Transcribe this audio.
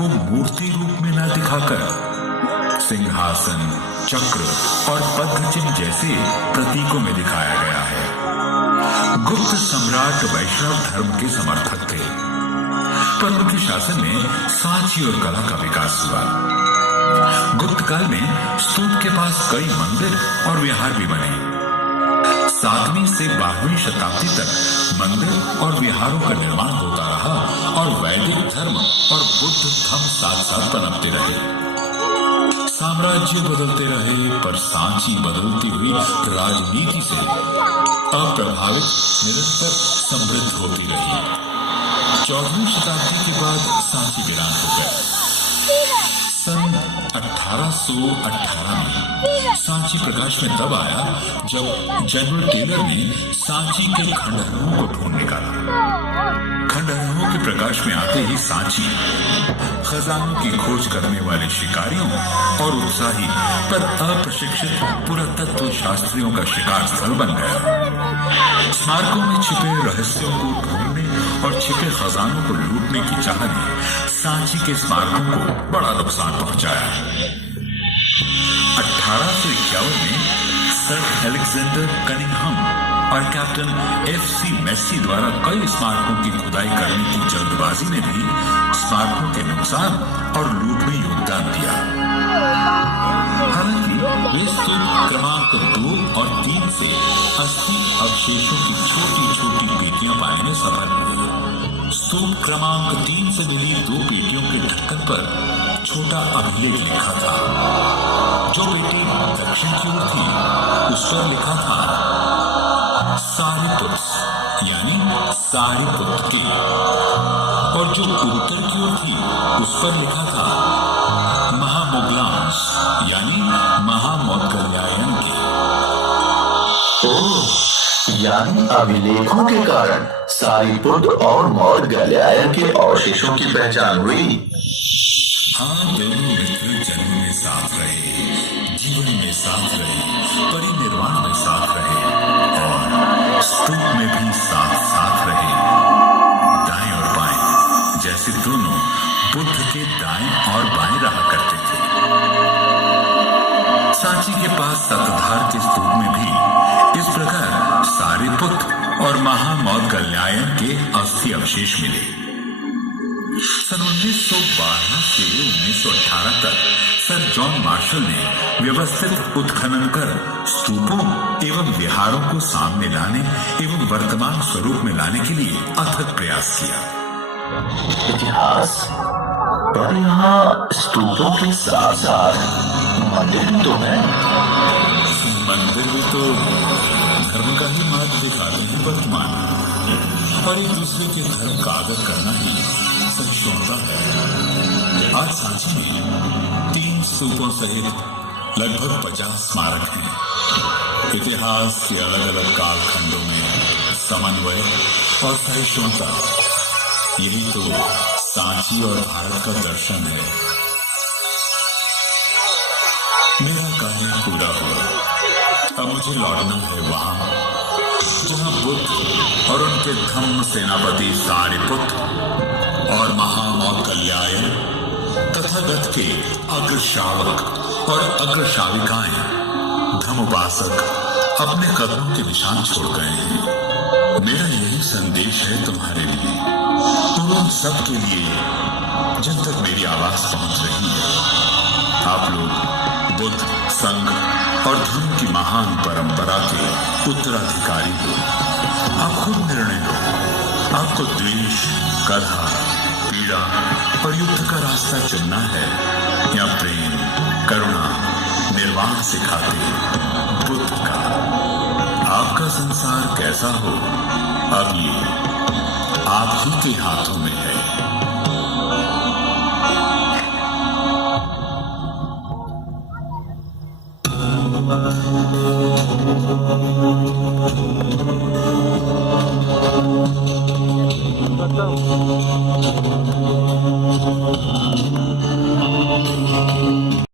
को मूर्ति रूप में न दिखाकर सिंहासन, चक्र और पद्म चिन्ह जैसे प्रतीकों में दिखाया गया है। गुप्त सम्राट वैष्णव धर्म के समर्थक थे, पर उनके शासन में सांची और कला का विकास हुआ। गुप्त काल में स्तूप के पास कई मंदिर और विहार भी बने। 7वीं से 12वीं शताब्दी तक मंदिर और विहारों का निर्माण होता रहा और वैदिक धर्म और बुद्ध धर्म साथ साथ पनपते रहे। साम्राज्य बदलते रहे, पर सांची बदलती हुई राजनीति से अप्रभावित निरंतर समृद्ध होती रही। 14वीं शताब्दी के बाद सांची वीरान हो गया। सन 1818 में सांची प्रकाश में तब आया जब जनरल टेलर ने सांची के खंडहरों को ढूंढ निकाला। खंडहरों के प्रकाश में आते ही सांची खजानों की खोज करने वाले शिकारियों और उत्साही पर अप्रशिक्षित पुरातत्व शास्त्रियों का शिकार स्थल बन गया। स्मारकों में छिपे रहस्यों को ढूंढने और छिपे खजानों को लूटने की चाह ने सांची के स्मारकों को बड़ा नुकसान पहुंचाया। 1851 में सर एलेक्जेंडर कनिंघम और कैप्टन F.C. मेसी द्वारा कई स्मारकों की खुदाई करने की जल्दबाजी ने भी स्मारकों के नुकसान और लूट में योगदान दिया। हालांकि वे स्तूप क्रमांक 2 और 3 से अस्थि अवशेषों की छोटी छोटी पेटियां पाने में सफल हुए। स्तूप क्रमांक 3 से मिली 2 पेटियों के ढक्कन पर छोटा अभिलेख लिखा था। जो पेटी दक्षिण की ओर थी उस पर लिखा था सारीपुत, यानी सारीपुत के, और जो उत्तर की ओर थी उस पर लिखा था महामोगलांश, यानी महामौदगल्यायन के। यानी अभिलेखों के कारण सारीपुत और मौदगल्यायन के अवशेषों की पहचान हुई। हाँ, दोनों मित्र जन्म में साथ रहे, जीवन में साथ रहे, परिनिर्वाण में साथ रहे और स्तूप में भी साथ साथ रहे। दाएं और बाएं जैसे दोनों बुद्ध के दाएं और बाएं रहा करते थे। सांची के पास सतधार के स्तूप में भी इस प्रकार सारीपुत और महामौदगल्यायन के अस्थि अवशेष मिले। सन 1912 से 1918 तक सर जॉन मार्शल ने व्यवस्थित उत्खनन कर स्तूपों एवं विहारों को सामने लाने एवं वर्तमान स्वरूप में लाने के लिए अथक प्रयास किया। इतिहास पर यहाँ स्तूपों के साथ साथ मंदिर तो है। मंदिर भी तो धर्म का ही मार्ग दिखाते हैं वर्तमान, और एक दूसरे के धर्म का आदर करना ही सहिष्णुता है। आज सांची में 3 स्तूपों सहित लगभग 50 स्मारक हैं। इतिहास के अलग अलग कालखंडों में समन्वय और सहिष्णुता, यही तो सांची और भारत का दर्शन है। मेरा कार्य पूरा हुआ, अब मुझे लौटना है वहां जहां बुद्ध और उनके धम्म सेनापति सारीपुत और महामौदगल्यायन तथागत के अग्रशावक और अग्रशाविकाएं धम्मोपासक अपने कदमों के निशान छोड़ गए हैं। मेरा यही संदेश है तुम्हारे लिए और उन सब के लिए जिन तक मेरी आवाज पहुंच रही है। आप लोग बुद्ध, संघ और धर्म की महान परंपरा के उत्तराधिकारी हो। आप खुद निर्णय लो, आपको द्वेष, कलह, पीड़ा और युद्ध का रास्ता चुनना है या प्रेम, करुणा, निर्वाण सिखाते बुद्ध का। आपका संसार कैसा हो, अब ये आप ही के हाथों में है।